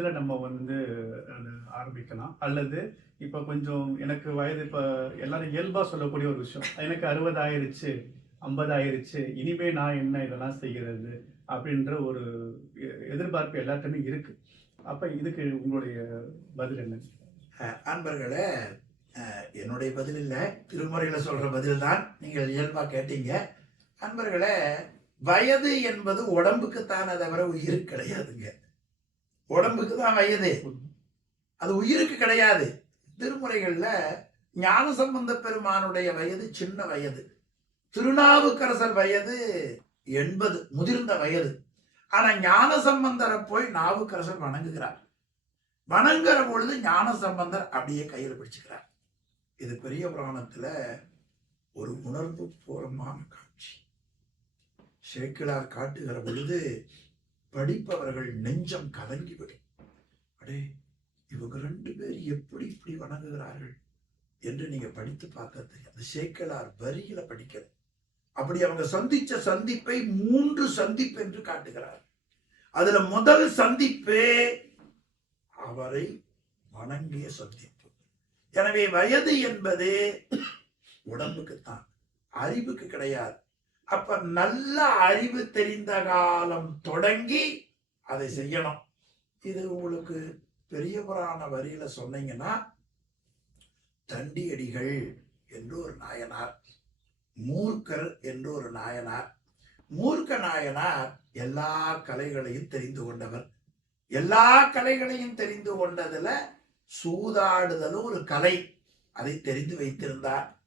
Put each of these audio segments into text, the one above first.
வயதுல நம்ம வந்து ஆரம்பிக்கலாம். அல்லது இப்போ கொஞ்சம் எனக்கு வயது இப்போ எல்லாரும் இயல்பாக சொல்லக்கூடிய ஒரு விஷயம். எனக்கு அறுபது ஆயிருச்சு ஐம்பது ஆயிருச்சு இனிமே நான் என்ன இதெல்லாம் செய்கிறது அப்படின்ற ஒரு எ- எதிர்பார்ப்பு எல்லாத்தையுமே இருக்கு. அப்போ இதுக்கு உங்களுடைய பதில் என்ன? அன்பர்களே என்னுடைய பதில் இல்லை. திருமுறையில் சொல்கிற பதில் தான் நீங்கள் இயல்பாக கேட்டீங்க. அன்பர்களே வயது என்பது உடம்புக்குத்தானே தவிர உயிர் கிடையாதுங்க. உடம்புக்கு தான் வயது. அது உயிருக்கு கிடையாது. திருமுறைகளில் ஞான சம்பந்த பெருமானுடைய வயது சின்ன வயது. திருநாவுக்கரசர் வயது எண்பது முதிர்ந்த வயது. ஆனா ஞானசம்பந்தரை போய் நாவுக்கரசர் வணங்குகிறார். வணங்குற பொழுது ஞான சம்பந்தர் அப்படியே கையில் பிடிச்சுக்கிறார். இது பெரிய புராணத்துல ஒரு உணர்வு பூர்வமான காட்சி. சேக்கிழார் காட்டுகிற பொழுது படிப்பவர்கள் நெஞ்சம் கலங்கிவிடும். அடே இவங்க ரெண்டு பேர் எப்படி இப்படி வணங்குகிறார்கள் என்று நீங்க படித்து பார்க்க தெரியும் அந்த சேக்கிழார் வரியில படிக்கிறது அப்படி அவங்க சந்திச்ச சந்திப்பை மூன்று சந்திப்பு என்று காட்டுகிறார். அதுல முதல் சந்திப்பே அவரை வணங்கிய சந்திப்பு. எனவே வயது என்பது உடம்புக்குத்தான் அறிவுக்கு கிடையாது. அப்ப நல்ல அறிவு தெரிந்த காலம் தொடங்கி அதை செய்யணும். இது உங்களுக்கு பெரியவரான வரியில சொன்னீங்கன்னா தண்டியடிகள் என்று ஒரு நாயனார் மூர்க்கர் என்று ஒரு நாயனார். மூர்க்க நாயனார் எல்லா கலைகளையும் தெரிந்து கொண்டவர். எல்லா கலைகளையும் தெரிந்து கொண்டதுல சூதாடுதலும் ஒரு கலை. அதை தெரிந்து வைத்திருந்தார்.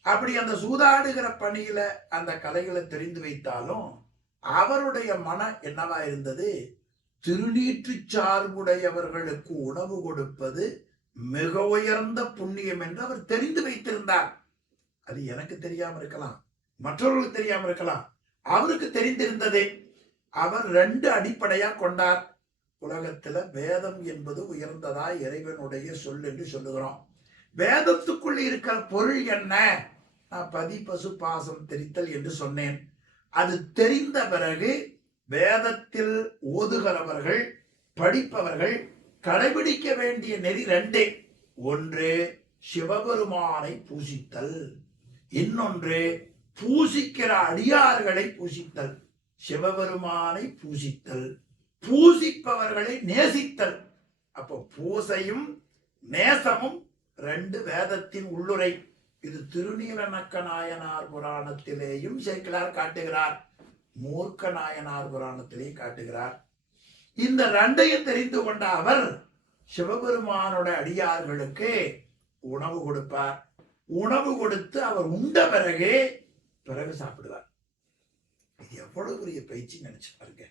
அப்படி அந்த சூதாடுகிற பணியில அந்த கலைகளை தெரிந்து வைத்தாலும் அவருடைய மனம் என்னவா இருந்தது? திருநீற்று சார்புடையவர்களுக்கு உணவு கொடுப்பது மிக உயர்ந்த புண்ணியம் என்று அவர் தெரிந்து வைத்திருந்தார். அது எனக்கு தெரியாம இருக்கலாம் மற்றவர்களுக்கு தெரியாம இருக்கலாம். அவருக்கு தெரிந்திருந்ததே. அவர் ரெண்டு அடிப்படையா கொண்டார். உலகத்துல வேதம் என்பது உயர்ந்ததா இறைவனுடைய சொல் என்று சொல்லுகிறோம். வேதத்துக்குள் இருக்கிற பொருள் என்ன? நான் பதி பசு பாசம் தெரித்தல் என்று சொன்னேன். அது தெரிந்த பிறகு வேதத்தில் ஓதுகிறவர்கள் படிப்பவர்கள் கடைபிடிக்க வேண்டிய நெறி ரெண்டே. ஒன்று சிவபெருமானை பூசித்தல். இன்னொன்று பூசிக்கிற அடியார்களை பூசித்தல். சிவபெருமானை பூசித்தல். பூசிப்பவர்களை நேசித்தல். அப்போ பூசையும் நேசமும் ரெண்டு வேதத்தின் உள்ளுரை இது திருநீலநக்க நாயனார் புராணத்திலேயும் சேர்க்கிறார் காட்டுகிறார். மூர்க்க நாயனார் புராணத்திலேயும் காட்டுகிறார். இந்த ரெண்டையும் தெரிந்து கொண்ட அவர் சிவபெருமானோட அடியார்களுக்கு உணவு கொடுப்பார். உணவு கொடுத்து அவர் உண்ட பிறகு பிறகு சாப்பிடுவார். இது எவ்வளவு பெரிய பயிற்சி நினைச்சு பாருங்க.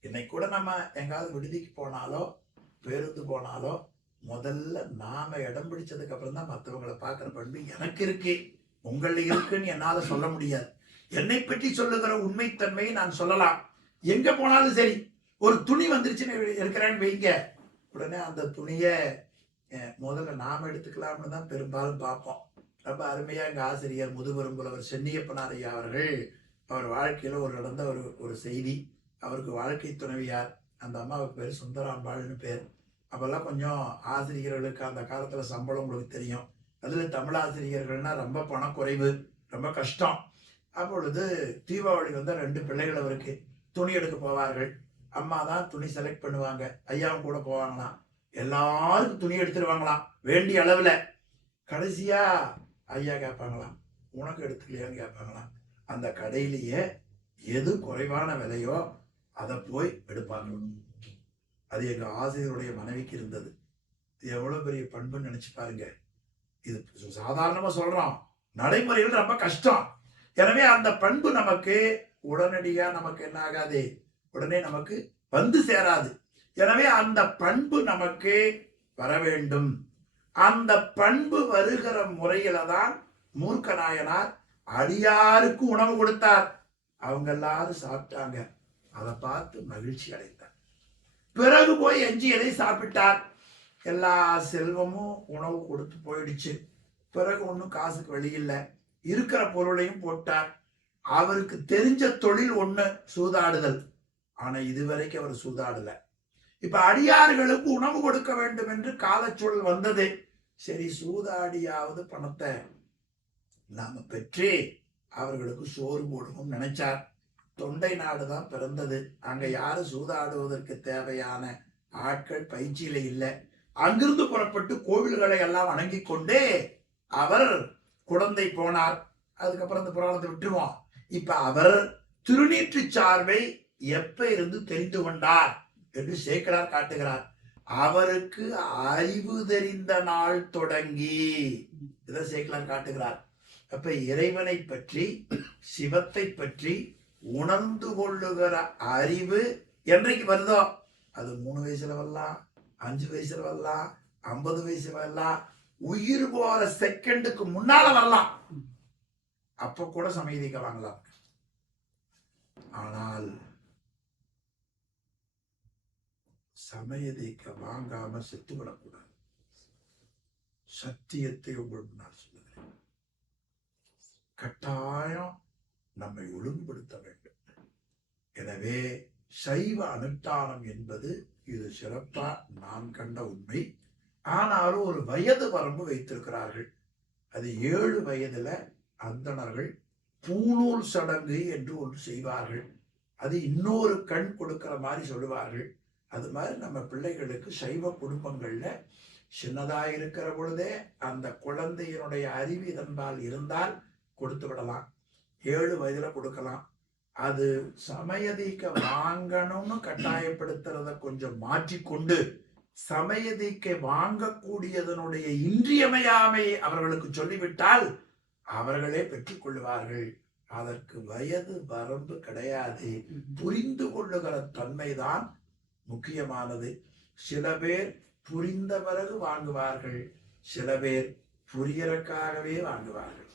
இன்னைக்கு கூட நம்ம எங்காவது விடுதிக்கு போனாலோ பேருந்து போனாலோ முதல்ல நாம இடம் பிடிச்சதுக்கு அப்புறம் தான் மற்றவங்களை பார்க்குற பண்பு எனக்கு இருக்கு. உங்களில் இருக்குன்னு என்னால் சொல்ல முடியாது. என்னை பற்றி சொல்லுகிற உண்மைத்தன்மையை நான் சொல்லலாம். எங்க போனாலும் சரி. ஒரு துணி வந்துருச்சுன்னு இருக்கிறேன்னு வைங்க. உடனே அந்த துணியை முதல்ல நாம எடுத்துக்கலாம்னு தான் பெரும்பாலும் பார்ப்போம். ரொம்ப அருமையாக எங்கள் ஆசிரியர் முதுபெரும்புலவர் சென்னியப்பனார் ஐயா அவர்கள் அவர் வாழ்க்கையில் ஒரு நடந்த ஒரு ஒரு செய்தி. அவருக்கு வாழ்க்கை துணைவியார். அந்த அம்மாவுக்கு பேர் சுந்தராம்பாள்னு பேர். அப்பெல்லாம் கொஞ்சம் ஆசிரியர்களுக்கு அந்த காலத்தில் சம்பளம் உங்களுக்கு தெரியும். அதில் தமிழ் ஆசிரியர்கள்னால் ரொம்ப பணம் குறைவு ரொம்ப கஷ்டம். அப்பொழுது தீபாவளி வந்து ரெண்டு பிள்ளைகள் அவருக்கு துணி எடுக்க போவார்கள். அம்மா தான் துணி செலக்ட் பண்ணுவாங்க. ஐயாவும் கூட போவாங்களாம். எல்லாருக்கும் துணி எடுத்துருவாங்களாம். வேண்டிய அளவில். கடைசியாக ஐயா கேட்பாங்களாம் உனக்கு எடுத்துக்கலையான்னு கேட்பாங்களாம். அந்த கடையிலேயே எது குறைவான விலையோ அதை போய் எடுப்பாங்க. அது எங்கள் ஆசிரியருடைய மனைவிக்கு இருந்தது. இது பெரிய பண்புன்னு நினச்சி பாருங்க. இது சாதாரணமாக சொல்கிறோம் நடைமுறையில் ரொம்ப கஷ்டம். எனவே அந்த பண்பு நமக்கு உடனடியாக நமக்கு என்ன ஆகாது? உடனே நமக்கு வந்து சேராது. எனவே அந்த பண்பு நமக்கு வர வேண்டும். அந்த பண்பு வருகிற முறையில தான் மூர்க்க நாயனார் அடியாருக்கு உணவு கொடுத்தார். அவங்க எல்லாரும் சாப்பிட்டாங்க. அதை பார்த்து மகிழ்ச்சி அடைந்தார். பிறகு போய் எஞ்சியதை சாப்பிட்டார்? எல்லா செல்வமும் உணவு கொடுத்து போயிடுச்சு. பிறகு ஒன்றும் காசுக்கு வழி இல்லை. இருக்கிற பொருளையும் போட்டார். அவருக்கு தெரிஞ்ச தொழில் ஒன்று சூதாடுதல். ஆனால் இதுவரைக்கும் அவர் சூதாடலை. இப்ப அடியார்களுக்கு உணவு கொடுக்க வேண்டும் என்று காலச்சூழல் வந்தது. சரி சூதாடியாவது பணத்தை நாம பெற்றே அவர்களுக்கு சோறு போடுவோம் நினைச்சார். தொண்டை நாடு தான் பிறந்தது. அங்க யாரும் சூதாடுவதற்கு தேவையான ஆட்கள் பயிற்சியில இல்லை. அங்கிருந்து புறப்பட்டு கோவில்களை எல்லாம் வணங்கி கொண்டே அவர் குழந்தை போனார். அதுக்கப்புறம் இந்த புராணத்தை விட்டுருவோம். இப்ப அவர் திருநீற்று சார்பை எப்ப இருந்து தெரிந்து கொண்டார் என்று சேக்கரார் காட்டுகிறார். அவருக்கு அறிவு தெரிந்த நாள் தொடங்கி. இதை சேக்கலார் காட்டுகிறார். அப்ப இறைவனை பற்றி சிவத்தை பற்றி உணர்ந்து கொள்ளுகிற அறிவு என்றைக்கு வருதோ அது மூணு வயசுல வரலாம் அஞ்சு வயசுல வரலாம் ஐம்பது வயசுல வரலாம் உயிர் போற செகண்டுக்கு முன்னால வரலாம். அப்ப கூட சமயதிக்க வாங்கலாம். ஆனால் சமயதிக்க வாங்காம செத்து விடக்கூடாது சத்தியத்தை உங்கள் முன்னால் சொல்லுகிறேன். கட்டாயம் நம்மை ஒழுங்குபடுத்த வேண்டும். எனவே சைவ அனுஷ்டானம் என்பது இது சிறப்பா நான் கண்ட உண்மை. ஆனாலும் ஒரு வயது வரம்பு வைத்திருக்கிறார்கள். அது ஏழு வயதுல அந்தணர்கள் பூணூல் சடங்கு என்று ஒன்று செய்வார்கள். அது இன்னொரு கண் கொடுக்கிற மாதிரி சொல்லுவார்கள். அது மாதிரி நம்ம பிள்ளைகளுக்கு சைவ குடும்பங்கள்ல சின்னதா இருக்கிற பொழுதே அந்த குழந்தையினுடைய அறிவு இதன்பால் இருந்தால் கொடுத்து விடலாம். ஏழு வயதுல கொடுக்கலாம். அது சமயதீக்க வாங்கணும்னு கட்டாயப்படுத்துறத கொஞ்சம் மாற்றிக்கொண்டு சமயதீக்கை வாங்கக்கூடியதனுடைய இன்றியமையாமை அவர்களுக்கு சொல்லிவிட்டால் அவர்களே பெற்றுக்கொள்வார்கள். அதற்கு வயது வரம்பு கிடையாது. புரிந்து கொள்ளுகிற தன்மைதான் முக்கியமானது. சில பேர் புரிந்த பிறகு வாங்குவார்கள். சில பேர் புரியறக்காகவே வாங்குவார்கள்.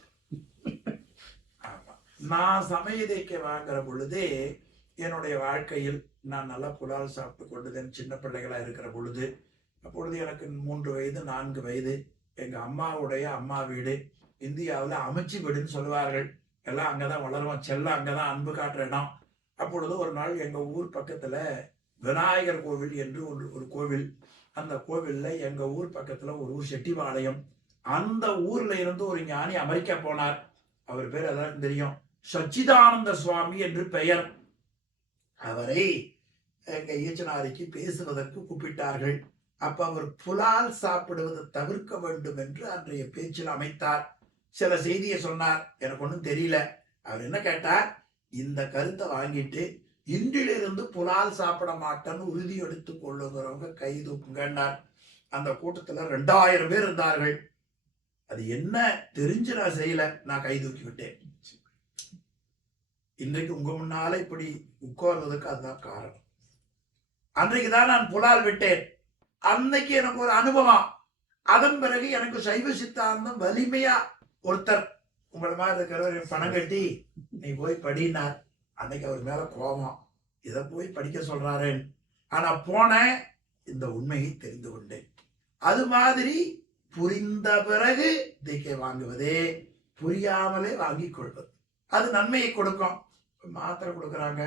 நான் சமயதைக்கு வாங்குற பொழுதே என்னுடைய வாழ்க்கையில் நான் நல்லா புலால் சாப்பிட்டு கொண்டுதேன் சின்ன பிள்ளைகளா இருக்கிற பொழுது அப்பொழுது எனக்கு மூன்று வயது நான்கு வயது. எங்க அம்மாவுடைய அம்மா வீடு இந்தியாவில் அமைச்சு வீடுன்னு சொல்லுவார்கள். எல்லாம் அங்கதான் வளருவோம். செல்லம் அங்கதான் அன்பு காட்டுற இடம். அப்பொழுது ஒரு நாள் எங்க ஊர் பக்கத்துல விநாயகர் கோவில் என்று ஒரு ஒரு கோவில். அந்த கோவில்ல எங்க ஊர் பக்கத்துல ஒரு ஊர் செட்டிபாளையம். அந்த ஊர்ல இருந்து ஒரு ஞானி அமெரிக்கா போனார். அவர் பேர் எல்லாருக்கும் தெரியும். சச்சிதானந்த சுவாமி என்று பெயர். அவரை எங்க ஈச்சனாரிக்கு பேசுவதற்கு கூப்பிட்டார்கள். அப்ப அவர் புலால் சாப்பிடுவதை தவிர்க்க வேண்டும் என்று அன்றைய பேச்சில் அமைத்தார். சில செய்தியை சொன்னார். எனக்கு ஒன்றும் தெரியல. அவர் என்ன கேட்டார்? இந்த கருத்தை வாங்கிட்டு இன்றிலிருந்து புலால் சாப்பிட மாட்டேன்னு உறுதி எடுத்து கொள்ளுங்கிறவங்க கை அந்த கூட்டத்துல ரெண்டாயிரம் பேர் இருந்தார்கள். அது என்ன? தெரிஞ்சு நான் செய்யல. நான் கை தூக்கி விட்டேன் இன்றைக்கு உங்க முன்னால இப்படி உட்கார்றதுக்கு அதுதான் காரணம். அன்றைக்கு தான் நான் புலால் விட்டேன். அன்னைக்கு எனக்கு ஒரு அனுபவம். அதன் பிறகு எனக்கு சைவ சித்தாந்தம் வலிமையா ஒருத்தர் உங்களை மாதிரி இருக்கிறவர் பணம் கட்டி நீ போய் படினார் அன்னைக்கு அவர் மேல கோபம். இதை போய் படிக்க சொல்றாரேன். ஆனா போன இந்த உண்மையை தெரிந்து கொண்டேன். அது மாதிரி புரிந்த பிறகு திக்கை வாங்குவதே? புரியாமலே வாங்கிக் கொள்வது. அது நன்மையை கொடுக்கும். மாத்திரை கொடுக்குறாங்க.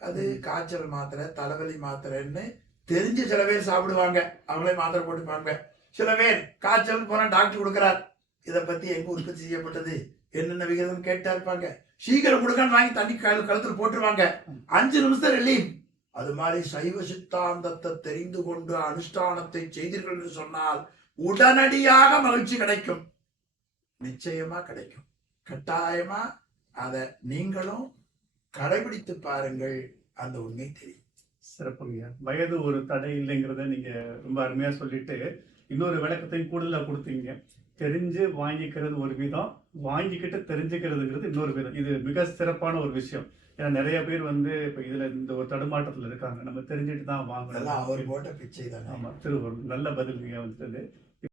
அது காய்ச்சல் மாத்திரை தலைவலி மாத்திரைன்னு தெரிஞ்சு சில பேர் சாப்பிடுவாங்க. அவங்களே மாத்திரை போட்டுப்பாங்க. சில பேர் காய்ச்சல் போனால் டாக்டர் கொடுக்குறார். இதை பற்றி எங்கே உற்பத்தி செய்யப்பட்டது? என்னென்ன விகிதம் கேட்டா இருப்பாங்க. சீக்கிரம் கொடுக்கன்னு வாங்கி தண்ணி கழு கழுத்தில் போட்டுருவாங்க. அஞ்சு நிமிஷம் ரிலீவ் அது மாதிரி சைவ சித்தாந்தத்தை தெரிந்து கொண்டு அனுஷ்டானத்தை செய்தீர்கள் என்று சொன்னால் உடனடியாக மகிழ்ச்சி கிடைக்கும். நிச்சயமா கிடைக்கும். கட்டாயமா அதை நீங்களும் கடைபிடித்து பாருங்கள் அந்த உண்மை தெரியும். சிறப்புங்கய்யா வயது ஒரு தடை இல்லைங்கிறத நீங்க ரொம்ப அருமையா சொல்லிட்டு இன்னொரு விளக்கத்தையும் கூடுதலா கொடுத்தீங்க. தெரிஞ்சு வாங்கிக்கிறது ஒரு விதம் வாங்கிக்கிட்டு தெரிஞ்சுக்கிறதுங்கிறது இன்னொரு விதம். இது மிக சிறப்பான ஒரு விஷயம். ஏன்னா நிறைய பேர் வந்து இப்ப இதுல இந்த ஒரு தடுமாற்றத்துல இருக்காங்க. நம்ம தெரிஞ்சுட்டு தான் வாங்கணும். அவர் போட்ட பிச்சை தானே. ஆமா திருவள்ளுவர் நல்ல பதில் நீங்க வந்தது